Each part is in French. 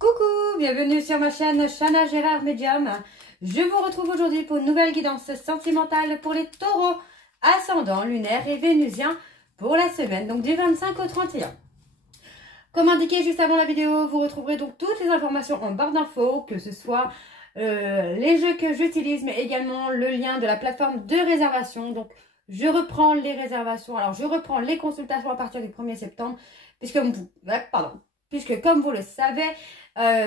Coucou, bienvenue sur ma chaîne Chana Gérard Medium. Je vous retrouve aujourd'hui pour une nouvelle guidance sentimentale pour les taureaux, ascendant, lunaire et vénusien pour la semaine, donc du 25 au 31. Comme indiqué juste avant la vidéo, vous retrouverez donc toutes les informations en barre d'infos, que ce soit les jeux que j'utilise, mais également le lien de la plateforme de réservation. Donc, je reprends les réservations, alors je reprends les consultations à partir du 1er septembre, puisque comme vous le savez,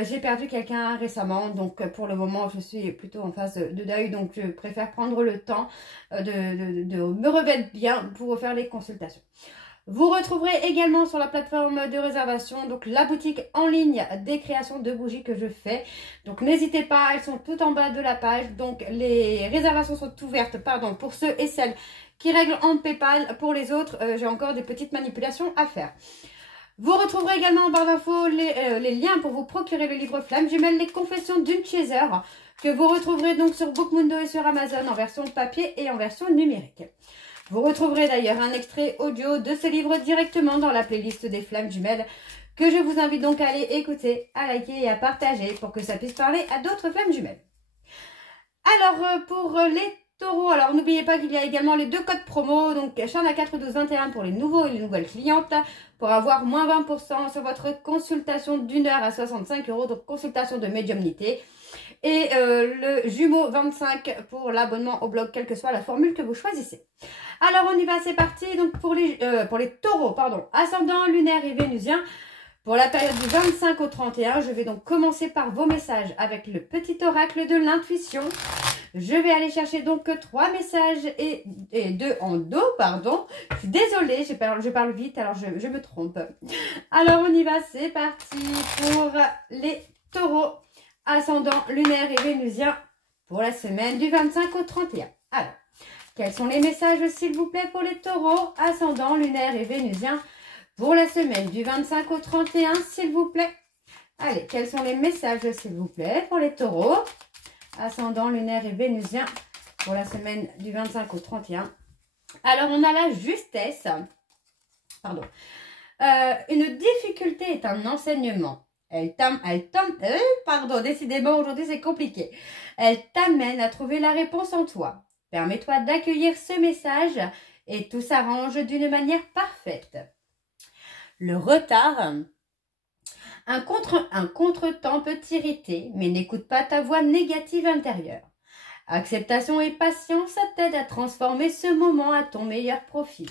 j'ai perdu quelqu'un récemment, donc pour le moment je suis plutôt en phase de deuil, donc je préfère prendre le temps de me remettre bien pour faire les consultations. Vous retrouverez également sur la plateforme de réservation donc la boutique en ligne des créations de bougies que je fais. Donc n'hésitez pas, elles sont tout en bas de la page. Donc les réservations sont ouvertes pour ceux et celles qui règlent en PayPal. Pour les autres, j'ai encore des petites manipulations à faire. Vous retrouverez également en barre d'infos les liens pour vous procurer le livre Flamme Jumelle, les confessions d'une chaser, que vous retrouverez donc sur Bookmundo et sur Amazon en version papier et en version numérique. Vous retrouverez d'ailleurs un extrait audio de ce livre directement dans la playlist des Flammes Jumelles, que je vous invite donc à aller écouter, à liker et à partager pour que ça puisse parler à d'autres Flammes Jumelles. Alors pour les taureaux, alors n'oubliez pas qu'il y a également les deux codes promo, donc Chana 4 12 21 pour les nouveaux et les nouvelles clientes, pour avoir moins 20% sur votre consultation d'1 heure à 65 €, donc consultation de médiumnité. Et le jumeau 25 pour l'abonnement au blog, quelle que soit la formule que vous choisissez. Alors on y va, c'est parti. Donc pour les taureaux, pardon, ascendant, lunaire et vénusien, pour la période du 25 au 31, je vais donc commencer par vos messages avec le petit oracle de l'intuition. Je vais aller chercher donc 3 messages et 2 en dos, pardon. Je suis désolée, je parle vite, alors je me trompe. Alors on y va, c'est parti pour les taureaux, ascendant, lunaire et vénusien pour la semaine du 25 au 31. Alors, quels sont les messages s'il vous plaît pour les taureaux, ascendant, lunaire et vénusien pour la semaine du 25 au 31 s'il vous plaît? Allez, quels sont les messages s'il vous plaît pour les taureaux, ascendant, lunaire et vénusien pour la semaine du 25 au 31? Alors, on a la justesse. Pardon. Une difficulté est un enseignement. Décidément, aujourd'hui, c'est compliqué. Elle t'amène à trouver la réponse en toi. Permets-toi d'accueillir ce message et tout s'arrange d'une manière parfaite. Le retard. Un contretemps peut t'irriter, mais n'écoute pas ta voix négative intérieure. Acceptation et patience t'aident à transformer ce moment à ton meilleur profit.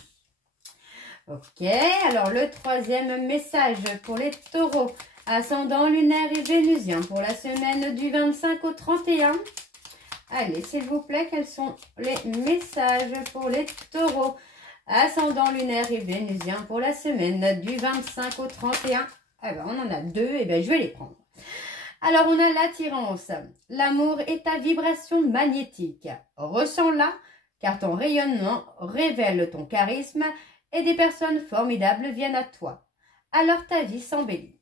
Ok, alors le troisième message pour les taureaux, ascendant, lunaire et vénusien pour la semaine du 25 au 31. Allez, s'il vous plaît, quels sont les messages pour les taureaux, ascendant, lunaire et vénusien pour la semaine du 25 au 31? Ah ben, on en a 2, et bien je vais les prendre. Alors, on a l'attirance. L'amour est ta vibration magnétique. Ressens-la, car ton rayonnement révèle ton charisme et des personnes formidables viennent à toi. Alors ta vie s'embellit.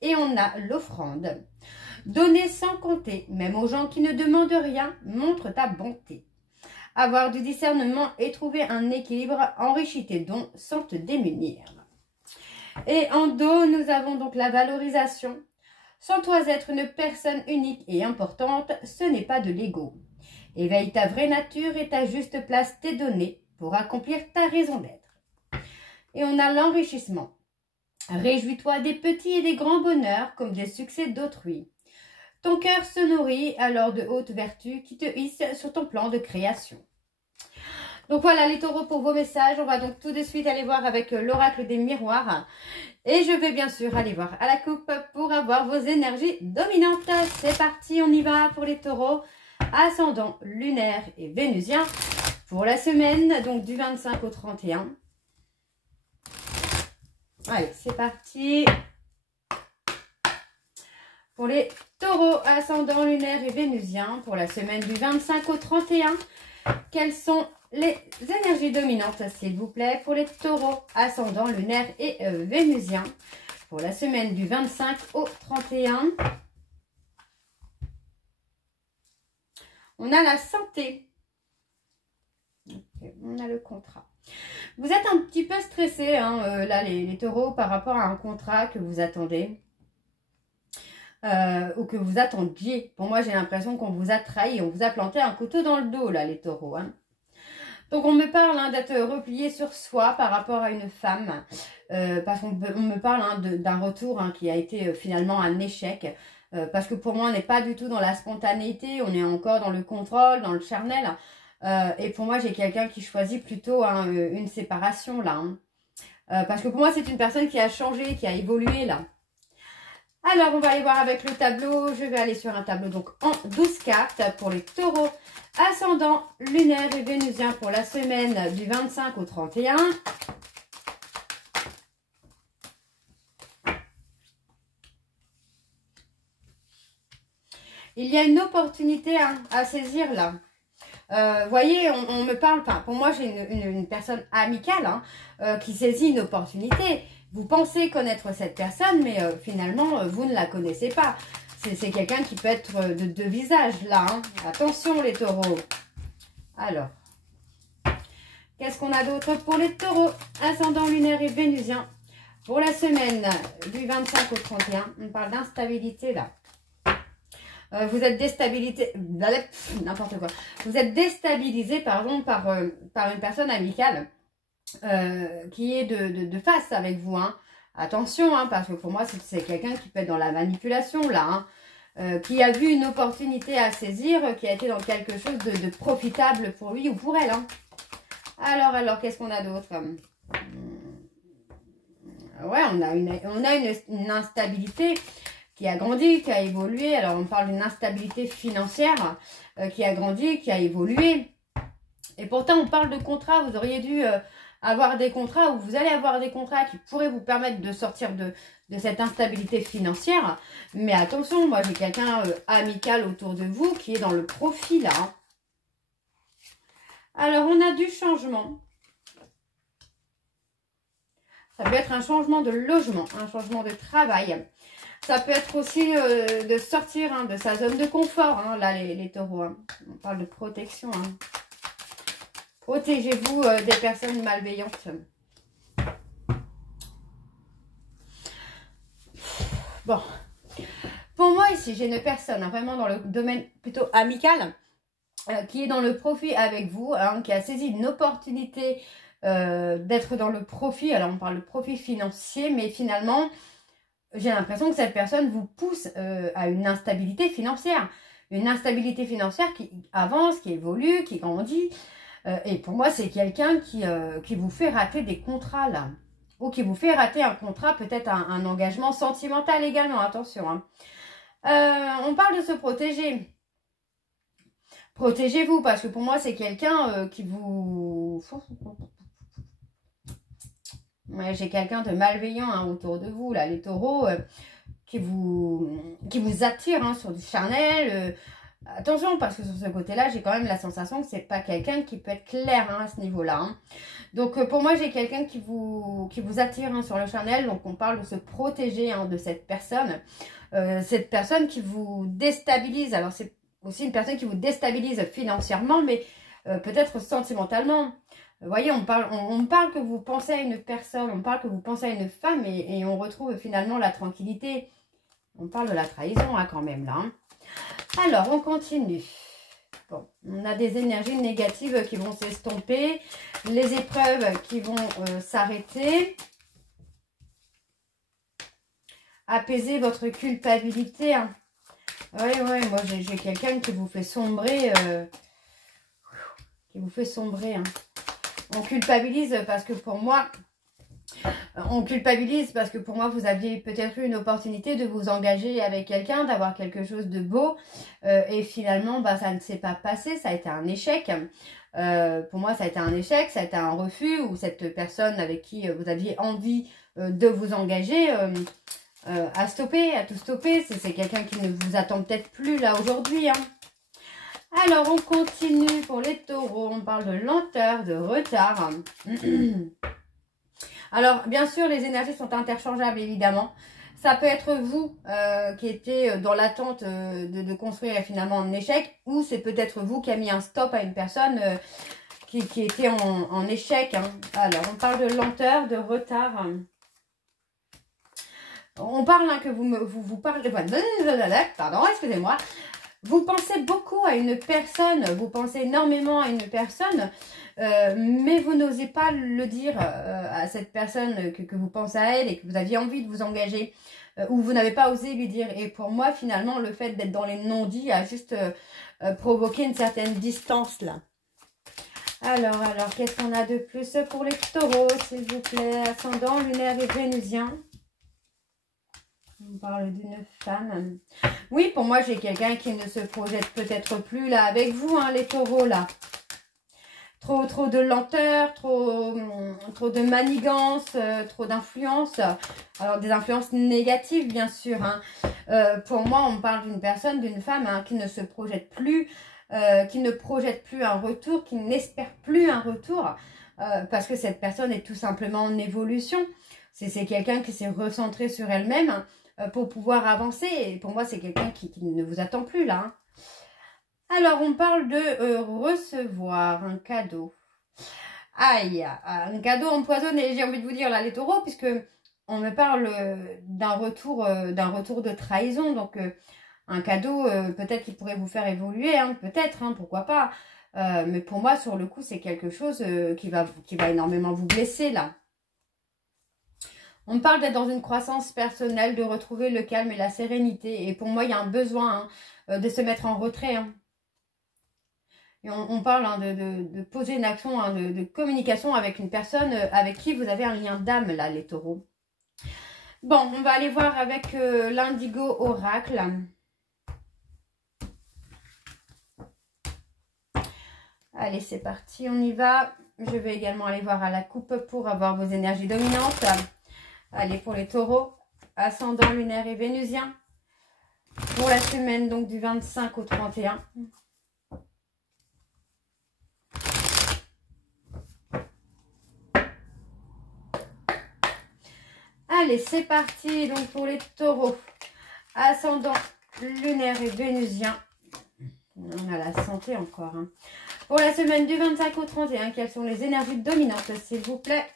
Et on a l'offrande. Donner sans compter, même aux gens qui ne demandent rien, montre ta bonté. Avoir du discernement et trouver un équilibre enrichit tes dons sans te démunir. Et en dos, nous avons donc la valorisation. Sans toi être une personne unique et importante, ce n'est pas de l'ego. Éveille ta vraie nature et ta juste place t'est donnée pour accomplir ta raison d'être. Et on a l'enrichissement. Réjouis-toi des petits et des grands bonheurs comme des succès d'autrui. Ton cœur se nourrit alors de hautes vertus qui te hissent sur ton plan de création. Donc voilà les taureaux pour vos messages. On va donc tout de suite aller voir avec l'oracle des miroirs. Et je vais bien sûr aller voir à la coupe pour avoir vos énergies dominantes. C'est parti, on y va pour les taureaux, ascendant, lunaire et vénusien pour la semaine donc du 25 au 31. Allez, c'est parti. Pour les taureaux, ascendant, lunaire et vénusien, pour la semaine du 25 au 31, quelles sont les énergies dominantes, s'il vous plaît, pour les taureaux, ascendant, lunaire et vénusien, pour la semaine du 25 au 31. On a la santé. Okay, on a le contrat. Vous êtes un petit peu stressé, hein, là, les taureaux, par rapport à un contrat que vous attendez. ou que vous attendiez. Pour moi, j'ai l'impression qu'on vous a trahi, on vous a planté un couteau dans le dos, là, les taureaux. Hein. Donc, on me parle d'être replié sur soi par rapport à une femme, parce qu'on me parle d'un retour qui a été finalement un échec. Parce que pour moi, on n'est pas du tout dans la spontanéité, on est encore dans le contrôle, dans le charnel. Et pour moi, j'ai quelqu'un qui choisit plutôt une séparation là. Hein. Parce que pour moi, c'est une personne qui a changé, qui a évolué là. Alors, on va aller voir avec le tableau. Je vais aller sur un tableau donc en 12 cartes pour les taureaux ascendant lunaire et vénusien pour la semaine du 25 au 31. Il y a une opportunité à saisir là. Vous voyez, on me parle, enfin, pour moi, j'ai une personne amicale qui saisit une opportunité. Vous pensez connaître cette personne, mais finalement, vous ne la connaissez pas. C'est quelqu'un qui peut être de deux visages là. Hein. Attention les taureaux. Alors, qu'est-ce qu'on a d'autre pour les taureaux ascendant lunaire et vénusien pour la semaine du 25 au 31? On parle d'instabilité là. Vous êtes déstabilisé, n'importe quoi. Vous êtes déstabilisé, pardon, par une personne amicale qui est de face avec vous. Hein. Attention, hein, parce que pour moi, c'est quelqu'un qui peut être dans la manipulation, là. Hein, qui a vu une opportunité à saisir, qui a été dans quelque chose de profitable pour lui ou pour elle. Hein. Alors, qu'est-ce qu'on a d'autre? Ouais, on a une instabilité qui a grandi, qui a évolué. Alors, on parle d'une instabilité financière qui a grandi, qui a évolué. Et pourtant, on parle de contrats. Vous auriez dû avoir des contrats ou vous allez avoir des contrats qui pourraient vous permettre de sortir de cette instabilité financière. Mais attention, moi, j'ai quelqu'un amical autour de vous qui est dans le profit, là. Hein. Alors, on a du changement. Ça peut être un changement de logement, un changement de travail. Ça peut être aussi de sortir de sa zone de confort, hein, là, les taureaux. Hein. On parle de protection. Hein. Protégez-vous des personnes malveillantes. Bon. Pour moi, ici, j'ai une personne vraiment dans le domaine plutôt amical qui est dans le profit avec vous, hein, qui a saisi une opportunité d'être dans le profit. Alors, on parle de profit financier, mais finalement... J'ai l'impression que cette personne vous pousse à une instabilité financière. Une instabilité financière qui avance, qui évolue, qui grandit. Et pour moi, c'est quelqu'un qui vous fait rater des contrats, là. Ou qui vous fait rater un contrat, peut-être un engagement sentimental également. Attention. Hein. On parle de se protéger. Protégez-vous, parce que pour moi, c'est quelqu'un qui vous... Ouais, j'ai quelqu'un de malveillant autour de vous, là, les taureaux, qui vous attire sur du charnel. Attention, parce que sur ce côté-là, j'ai quand même la sensation que c'est pas quelqu'un qui peut être clair à ce niveau-là. Hein. Donc, pour moi, j'ai quelqu'un qui vous attire sur le charnel. Donc, on parle de se protéger de cette personne. Cette personne qui vous déstabilise. Alors, c'est aussi une personne qui vous déstabilise financièrement, mais peut-être sentimentalement. Vous voyez, on parle que vous pensez à une personne, on parle que vous pensez à une femme et on retrouve finalement la tranquillité. On parle de la trahison quand même là. Hein. Alors, on continue. Bon, on a des énergies négatives qui vont s'estomper, les épreuves qui vont s'arrêter. Apaiser votre culpabilité. Hein. Oui, moi j'ai quelqu'un qui vous fait sombrer. Hein. On culpabilise parce que pour moi, vous aviez peut-être eu une opportunité de vous engager avec quelqu'un, d'avoir quelque chose de beau. Et finalement, ça ne s'est pas passé, ça a été un échec. Pour moi, ça a été un échec, ça a été un refus. Ou cette personne avec qui vous aviez envie de vous engager a tout stoppé. C'est quelqu'un qui ne vous attend peut-être plus là aujourd'hui. Hein. Alors, on continue pour les taureaux. On parle de lenteur, de retard. Alors, bien sûr, les énergies sont interchangeables, évidemment. Ça peut être vous qui étiez dans l'attente de construire finalement un échec. Ou c'est peut-être vous qui a mis un stop à une personne qui était en échec. Hein. Alors, on parle de lenteur, de retard. On parle que vous parlez... Pardon, excusez-moi. Vous pensez beaucoup à une personne, vous pensez énormément à une personne, mais vous n'osez pas le dire à cette personne que vous pensez à elle et que vous aviez envie de vous engager, ou vous n'avez pas osé lui dire. Et pour moi, finalement, le fait d'être dans les non-dits a juste provoqué une certaine distance là. Alors, qu'est-ce qu'on a de plus pour les taureaux, s'il vous plaît? Ascendant, lunaire et vénusien. On parle d'une femme. Oui, pour moi, j'ai quelqu'un qui ne se projette peut-être plus là avec vous, hein, les taureaux là. Trop de lenteur, trop de manigance, trop d'influence. Alors, des influences négatives, bien sûr. Hein. Pour moi, on parle d'une personne, d'une femme hein, qui ne se projette plus, qui ne projette plus un retour, qui n'espère plus un retour, parce que cette personne est tout simplement en évolution. C'est quelqu'un qui s'est recentré sur elle-même hein, pour pouvoir avancer. Et pour moi, c'est quelqu'un qui ne vous attend plus là. Hein. Alors, on parle de recevoir un cadeau. Aïe, un cadeau empoisonné, j'ai envie de vous dire là, les taureaux, puisque on me parle d'un retour de trahison. Donc, un cadeau, peut-être qu'il pourrait vous faire évoluer, hein, peut-être, hein, pourquoi pas. Mais pour moi, sur le coup, c'est quelque chose qui va énormément vous blesser là. On parle d'être dans une croissance personnelle, de retrouver le calme et la sérénité. Et pour moi, il y a un besoin hein, de se mettre en retrait. Hein. Et on parle hein, de poser une action hein, de communication avec une personne avec qui vous avez un lien d'âme, là, les taureaux. Bon, on va aller voir avec l'indigo oracle. Allez, c'est parti, on y va. Je vais également aller voir à la coupe pour avoir vos énergies dominantes. Allez, pour les taureaux, ascendant, lunaire et vénusien. Pour la semaine, donc, du 25 au 31. Allez, c'est parti. Donc, pour les taureaux, ascendant, lunaire et vénusien. On a la santé encore. Hein. Pour la semaine du 25 au 31, quelles sont les énergies dominantes, s'il vous plaît?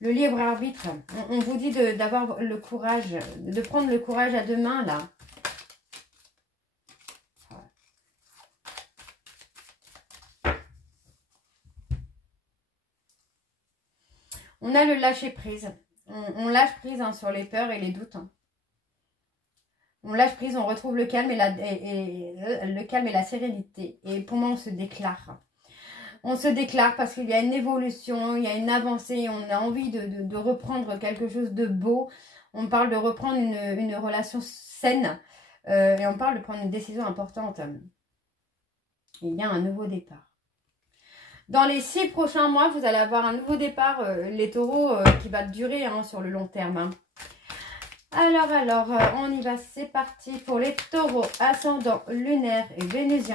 Le libre arbitre, on vous dit d'avoir le courage, de prendre le courage à deux mains, là. On a le lâcher prise. On lâche prise hein, sur les peurs et les doutes. Hein. On lâche prise, on retrouve le calme et la sérénité. Et pour moi, on se déclare. On se déclare parce qu'il y a une évolution, il y a une avancée, on a envie de reprendre quelque chose de beau. On parle de reprendre une relation saine et on parle de prendre une décision importante. Il y a un nouveau départ. Dans les 6 prochains mois, vous allez avoir un nouveau départ, les taureaux, qui va durer hein, sur le long terme. Hein. Alors, on y va, c'est parti pour les taureaux, ascendant, lunaire et vénusien.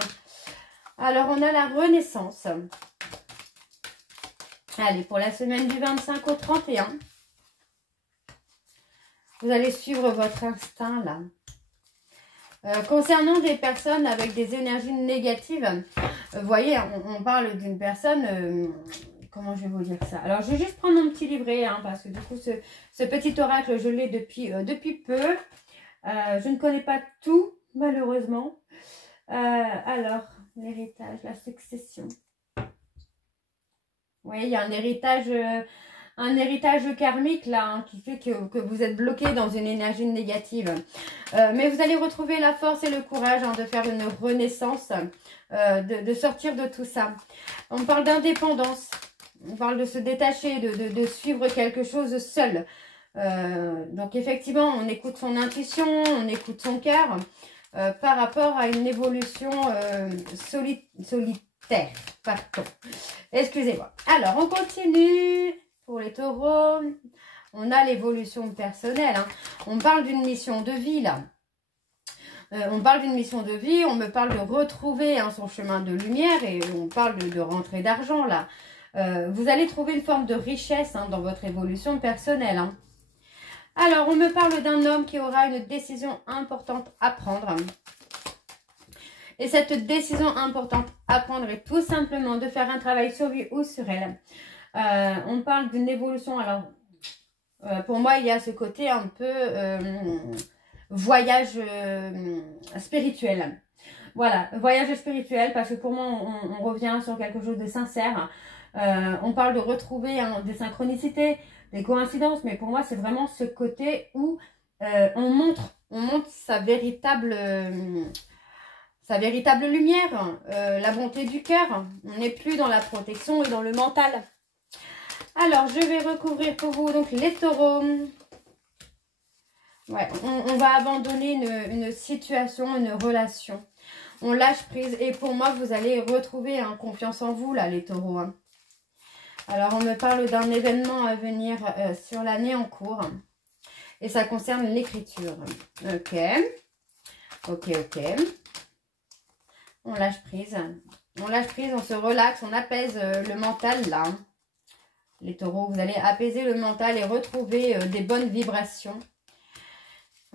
Alors, on a la renaissance. Allez, pour la semaine du 25 au 31. Vous allez suivre votre instinct, là. Concernant des personnes avec des énergies négatives, vous voyez, on parle d'une personne... comment je vais vous dire ça? Alors, je vais juste prendre mon petit livret, hein, parce que du coup, ce petit oracle, je l'ai depuis peu. Je ne connais pas tout, malheureusement. Alors... l'héritage, la succession. Oui, il y a un héritage karmique là, hein, qui fait que vous êtes bloqué dans une énergie négative. Mais vous allez retrouver la force et le courage hein, de faire une renaissance, de sortir de tout ça. On parle d'indépendance, on parle de se détacher, de suivre quelque chose seul. Donc effectivement, on écoute son intuition, on écoute son cœur. Par rapport à une évolution solitaire. Pardon. Excusez-moi. Alors, on continue. Pour les taureaux, on a l'évolution personnelle. Hein. On parle d'une mission de vie, là. On parle d'une mission de vie. On me parle de retrouver hein, son chemin de lumière. Et on parle de rentrée d'argent, là. Vous allez trouver une forme de richesse hein, dans votre évolution personnelle. Hein. Alors, on me parle d'un homme qui aura une décision importante à prendre. Et cette décision importante à prendre est tout simplement de faire un travail sur lui ou sur elle. On parle d'une évolution. Alors, Pour moi, il y a ce côté un peu voyage spirituel. Voilà, voyage spirituel, parce que pour moi, on revient sur quelque chose de sincère. On parle de retrouver des synchronicités, des coïncidences, mais pour moi, c'est vraiment ce côté où on montre sa véritable lumière, la bonté du cœur. On n'est plus dans la protection et dans le mental. Alors, je vais recouvrir pour vous donc les taureaux. Ouais, on va abandonner une situation, une relation. On lâche prise et pour moi, vous allez retrouver confiance en vous, là, les taureaux. Hein. Alors, on me parle d'un événement à venir sur l'année en cours. Et ça concerne l'écriture. Ok. Ok, ok. On lâche prise. On lâche prise, on se relaxe, on apaise le mental, là. Les taureaux, vous allez apaiser le mental et retrouver des bonnes vibrations.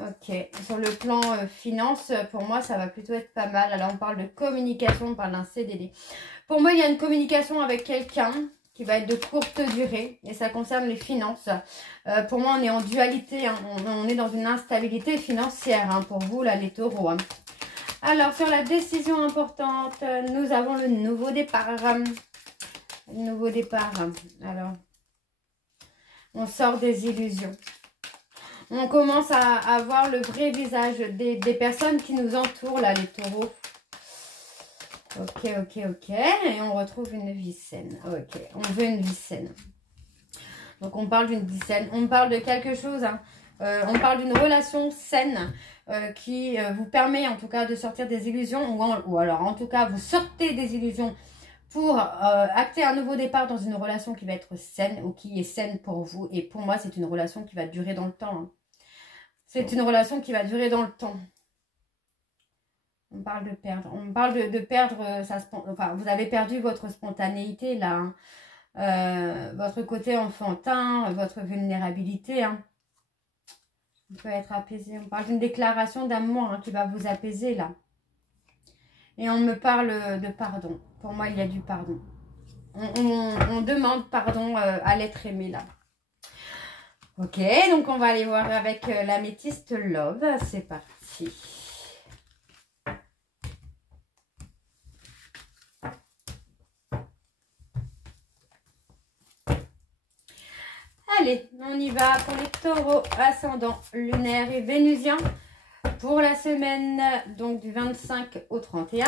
Ok, sur le plan finance, pour moi, ça va plutôt être pas mal. Alors, on parle de communication, on parle d'un CDD. Pour moi, il y a une communication avec quelqu'un qui va être de courte durée et ça concerne les finances. Pour moi, on est en dualité, hein. On est dans une instabilité financière hein, pour vous, là, les taureaux. Hein. Alors, sur la décision importante, nous avons le nouveau départ. Nouveau départ. Alors, on sort des illusions. On commence à voir le vrai visage des personnes qui nous entourent, là, les taureaux. Ok, ok, ok. Et on retrouve une vie saine. Ok, on veut une vie saine. Donc, on parle d'une vie saine. On parle de quelque chose. Hein. On parle d'une relation saine qui vous permet, en tout cas, de sortir des illusions. Ou alors, en tout cas, vous sortez des illusions pour acter un nouveau départ dans une relation qui va être saine ou qui est saine pour vous. Et pour moi, c'est une relation qui va durer dans le temps. Hein. C'est une relation qui va durer dans le temps. On parle de perdre. On parle de perdre enfin, vous avez perdu votre spontanéité, là. Hein. Votre côté enfantin, votre vulnérabilité. Hein. On peut être apaisé. On parle d'une déclaration d'amour hein, qui va vous apaiser, là. Et on me parle de pardon. Pour moi, il y a du pardon. On demande pardon à l'être aimé, là. Ok, donc on va aller voir avec l'améthyste Love. C'est parti. Allez, on y va pour les taureaux ascendant lunaire et vénusien pour la semaine donc du 25 au 31.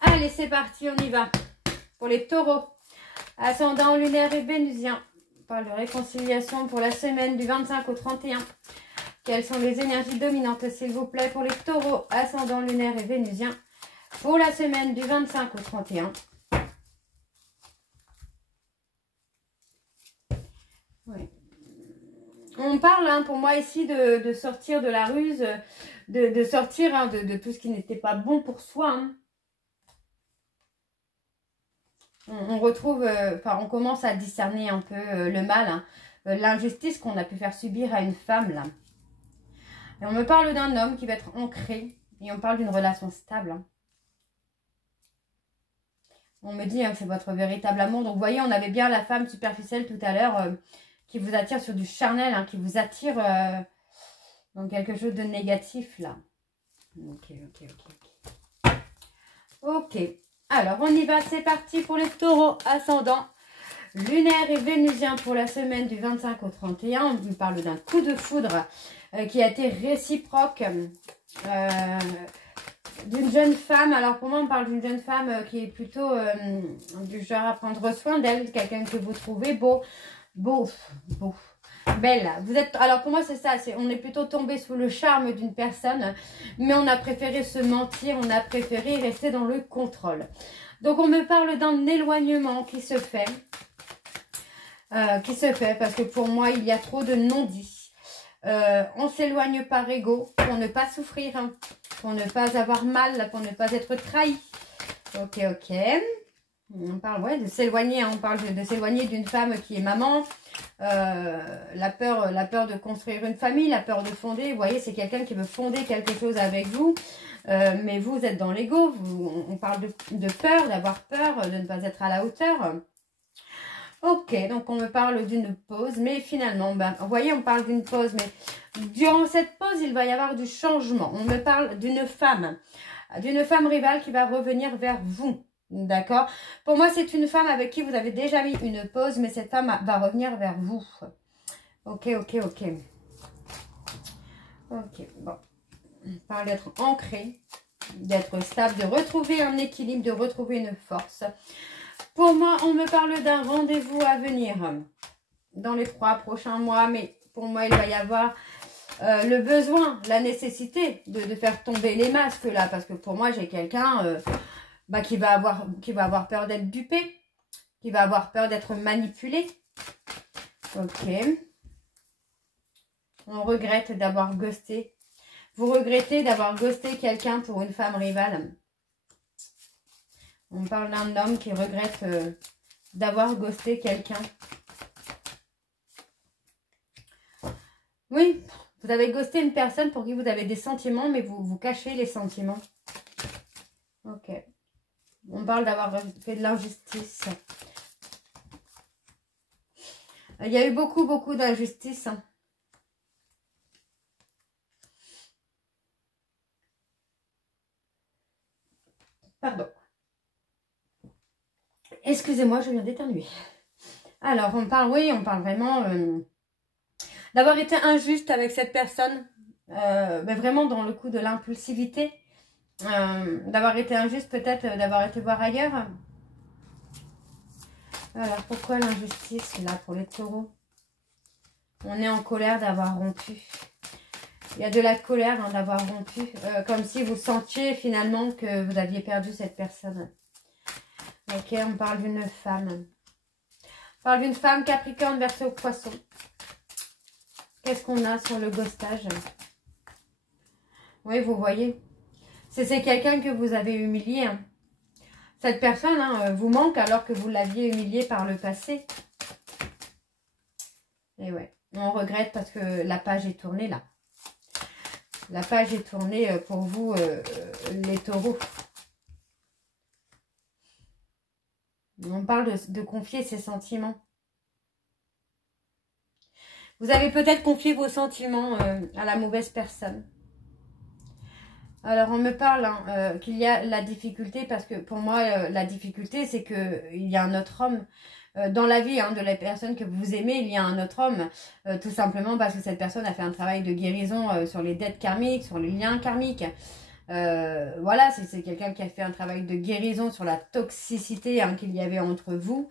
Allez, c'est parti, on y va. Pour les taureaux, ascendant lunaire et vénusien, on parle de réconciliation pour la semaine du 25 au 31. Quelles sont les énergies dominantes, s'il vous plaît, pour les taureaux, ascendant lunaire et vénusien, pour la semaine du 25 au 31. Oui. On parle, hein, pour moi, ici, de sortir de la ruse, de sortir hein, de tout ce qui n'était pas bon pour soi, hein. On retrouve, enfin, on commence à discerner un peu le mal, hein, l'injustice qu'on a pu faire subir à une femme, là. Et on me parle d'un homme qui va être ancré, et on parle d'une relation stable. Hein. On me dit hein, que c'est votre véritable amour. Donc, vous voyez, on avait bien la femme superficielle tout à l'heure qui vous attire sur du charnel, hein, qui vous attire dans quelque chose de négatif, là. Ok, ok, ok, ok. Ok. Alors, on y va, c'est parti pour les taureaux ascendants lunaire et vénusien pour la semaine du 25 au 31. On vous parle d'un coup de foudre qui a été réciproque d'une jeune femme. Alors, pour moi, on parle d'une jeune femme qui est plutôt du genre à prendre soin d'elle, quelqu'un que vous trouvez beau, belle. Vous êtes, alors pour moi c'est ça, on est plutôt tombé sous le charme d'une personne, mais on a préféré se mentir, on a préféré rester dans le contrôle. Donc on me parle d'un éloignement qui se fait parce que pour moi il y a trop de non-dits. On s'éloigne par ego pour ne pas souffrir, hein, pour ne pas avoir mal, pour ne pas être trahi. Ok, ok. On parle ouais, de s'éloigner, hein, on parle de s'éloigner d'une femme qui est maman, la peur de construire une famille, la peur de fonder. Vous voyez, c'est quelqu'un qui veut fonder quelque chose avec vous, mais vous êtes dans l'ego. On parle de peur, d'avoir peur, de ne pas être à la hauteur. Ok, donc on me parle d'une pause, mais finalement, ben, vous voyez, on parle d'une pause, mais durant cette pause, il va y avoir du changement. On me parle d'une femme rivale qui va revenir vers vous. D'accord? Pour moi, c'est une femme avec qui vous avez déjà mis une pause, mais cette femme va revenir vers vous. Ok, ok, ok. Ok, bon. On parle d'être ancré, d'être stable, de retrouver un équilibre, de retrouver une force. Pour moi, on me parle d'un rendez-vous à venir dans les 3 prochains mois, mais pour moi, il va y avoir le besoin, la nécessité de faire tomber les masques là, parce que pour moi, j'ai quelqu'un qui va avoir peur d'être dupé, qui va avoir peur d'être manipulé. Ok. On regrette d'avoir ghosté. Vous regrettez d'avoir ghosté quelqu'un pour une femme rivale. On parle d'un homme qui regrette d'avoir ghosté quelqu'un. Oui, vous avez ghosté une personne pour qui vous avez des sentiments, mais vous cachez les sentiments. Ok. On parle d'avoir fait de l'injustice. Il y a eu beaucoup d'injustice. Pardon. Excusez-moi, je viens d'éternuer. Alors, on parle vraiment d'avoir été injuste avec cette personne, mais vraiment dans le coup de l'impulsivité. D'avoir été injuste, peut-être d'avoir été voir ailleurs. Alors, pourquoi l'injustice, là, pour les taureaux? On est en colère d'avoir rompu. Il y a de la colère d'avoir rompu. Comme si vous sentiez finalement que vous aviez perdu cette personne. Ok, on parle d'une femme. On parle d'une femme Capricorne versée au poisson. Qu'est-ce qu'on a sur le ghostage? Oui, vous voyez. C'est quelqu'un que vous avez humilié. Hein. Cette personne vous manque alors que vous l'aviez humilié par le passé. Et ouais, on regrette parce que la page est tournée là. La page est tournée pour vous, les taureaux. On parle de confier ses sentiments. Vous avez peut-être confié vos sentiments à la mauvaise personne. Alors, on me parle qu'il y a la difficulté, parce que pour moi, la difficulté, c'est qu'il y a un autre homme dans la vie de la personne que vous aimez. Il y a un autre homme, tout simplement parce que cette personne a fait un travail de guérison sur les dettes karmiques, sur les liens karmiques. Voilà, c'est quelqu'un qui a fait un travail de guérison sur la toxicité qu'il y avait entre vous.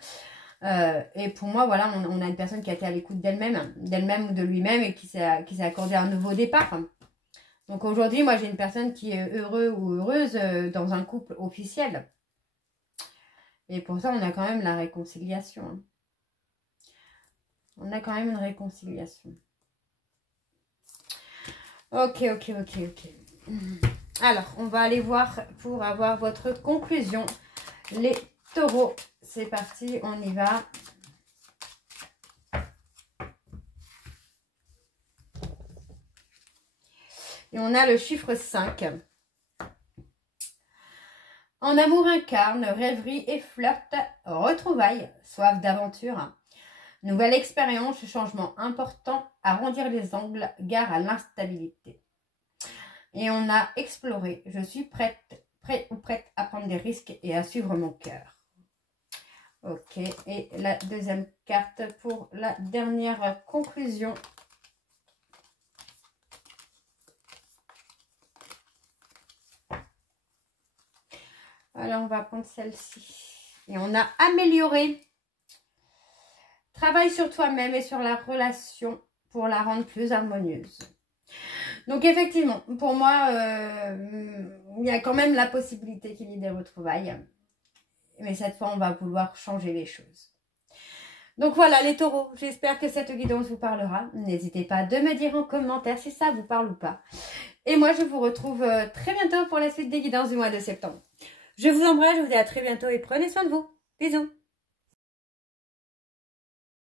Et pour moi, voilà, on a une personne qui a été à l'écoute d'elle-même ou de lui-même et qui s'est accordé un nouveau départ. Donc aujourd'hui, moi, j'ai une personne qui est heureux ou heureuse dans un couple officiel. Et pour ça, on a quand même la réconciliation. Hein. On a quand même une réconciliation. Ok. Alors, on va aller voir pour avoir votre conclusion. Les taureaux, c'est parti, on y va. Et on a le chiffre 5. En amour incarne, rêverie et flirt, retrouvailles, soif d'aventure. Nouvelle expérience, changement important, arrondir les angles, gare à l'instabilité. Et on a exploré, je suis prêt ou prête à prendre des risques et à suivre mon cœur. Ok, et la deuxième carte pour la dernière conclusion. Alors, on va prendre celle-ci. Et on a amélioré. Travaille sur toi-même et sur la relation pour la rendre plus harmonieuse. Donc, effectivement, pour moi, il y a quand même la possibilité qu'il y ait des retrouvailles. Mais cette fois, on va vouloir changer les choses. Donc voilà les taureaux, j'espère que cette guidance vous parlera. N'hésitez pas de me dire en commentaire si ça vous parle ou pas. Et moi, je vous retrouve très bientôt pour la suite des guidances du mois de septembre. Je vous embrasse, je vous dis à très bientôt et prenez soin de vous. Bisous.